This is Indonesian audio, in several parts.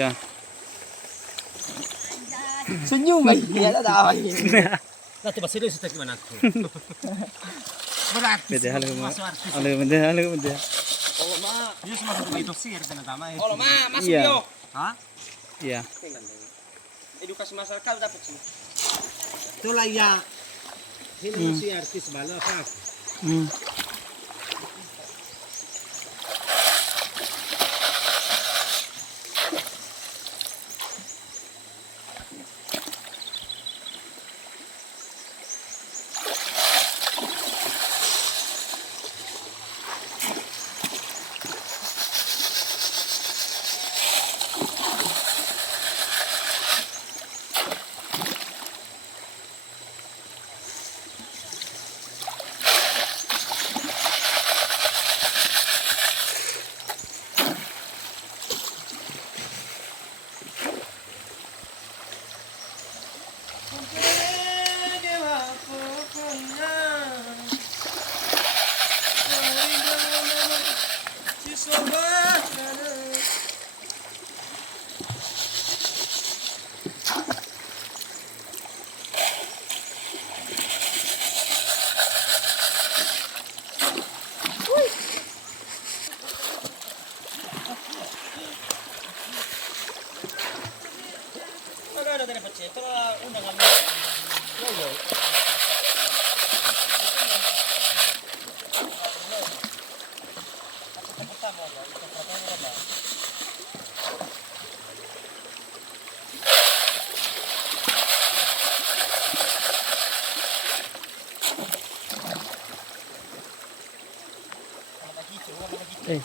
Ya. Senyum lagi ya tahu. Nah, coba serius kita gimana tuh? Berat. Beda hal Masuk artis. hal Oh, ma. Dia cuma untuk itu sih ya tama. Oh, ma, masuk Iya. yo. Hah? Iya. Edukasi masyarakat dapat sih. Itulah ya. Ini si artis bala apa? Hmm. Ada dari pecah. Kalau undangan. Eh.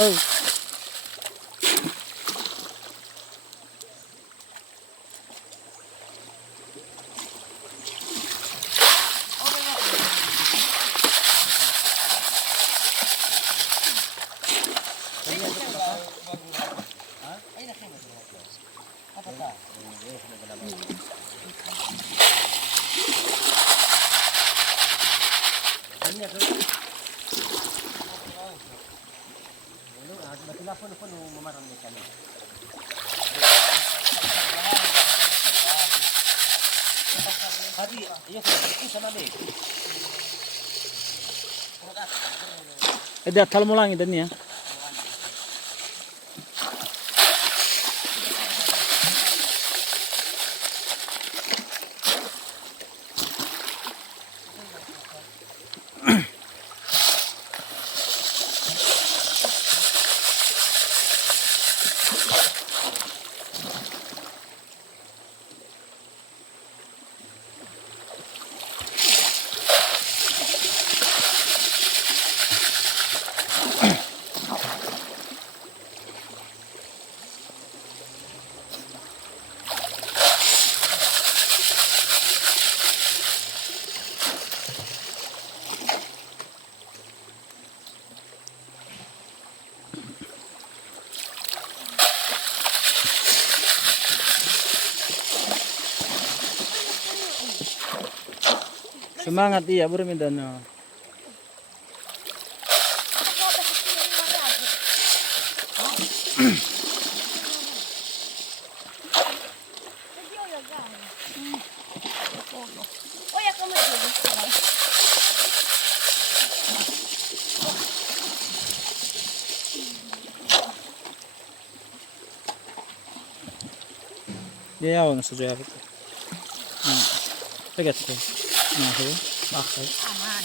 Oh. Telepon memarah ikan. Tadi, iya sama deh. Ada tal mo lang idan niya. Semangat iya bro minta no. Oi, como é que Yayaw na sa jacket. Pagat ko. Ako. Bakit? aman?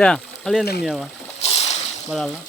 Da, alin na miyawa. Wala lang.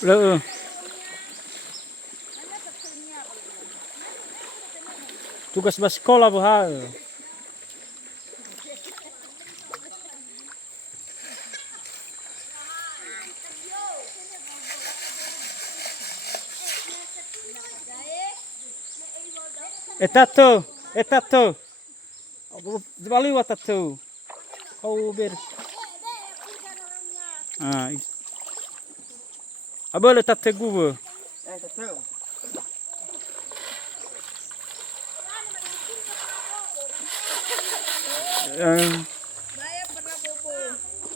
Lo. Tugas ba sekolah ba ha? Etato, etato. Baliw atato. Oh ber. Ah. Abole tatte gubo. tahu.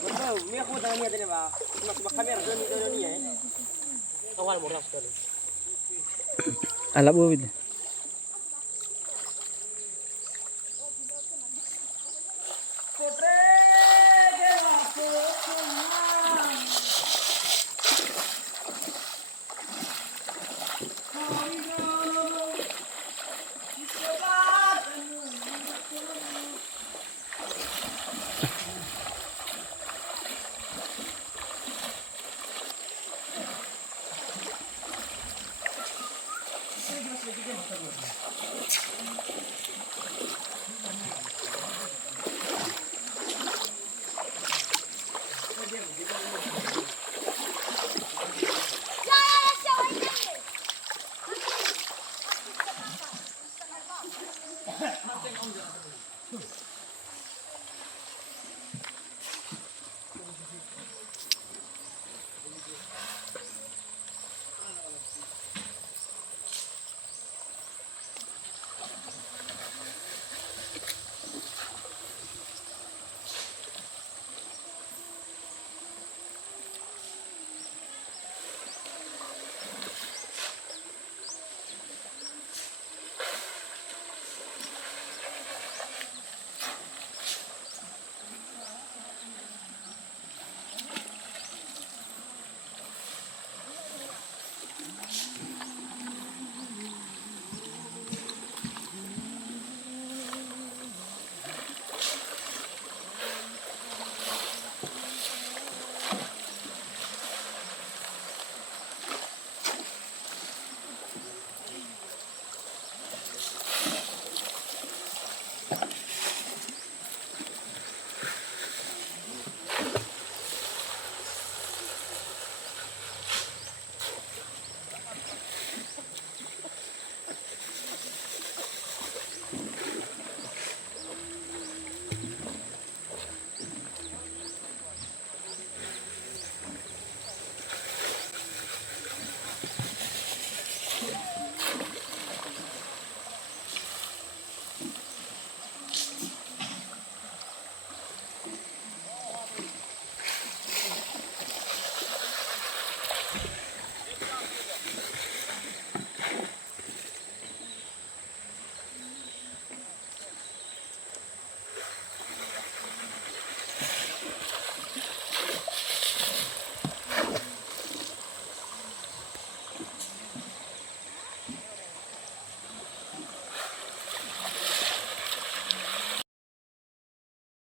Tahu, ni aku dah ni ada ni ba. Cuma kamera doni awal murah sekali. Ala bo bid.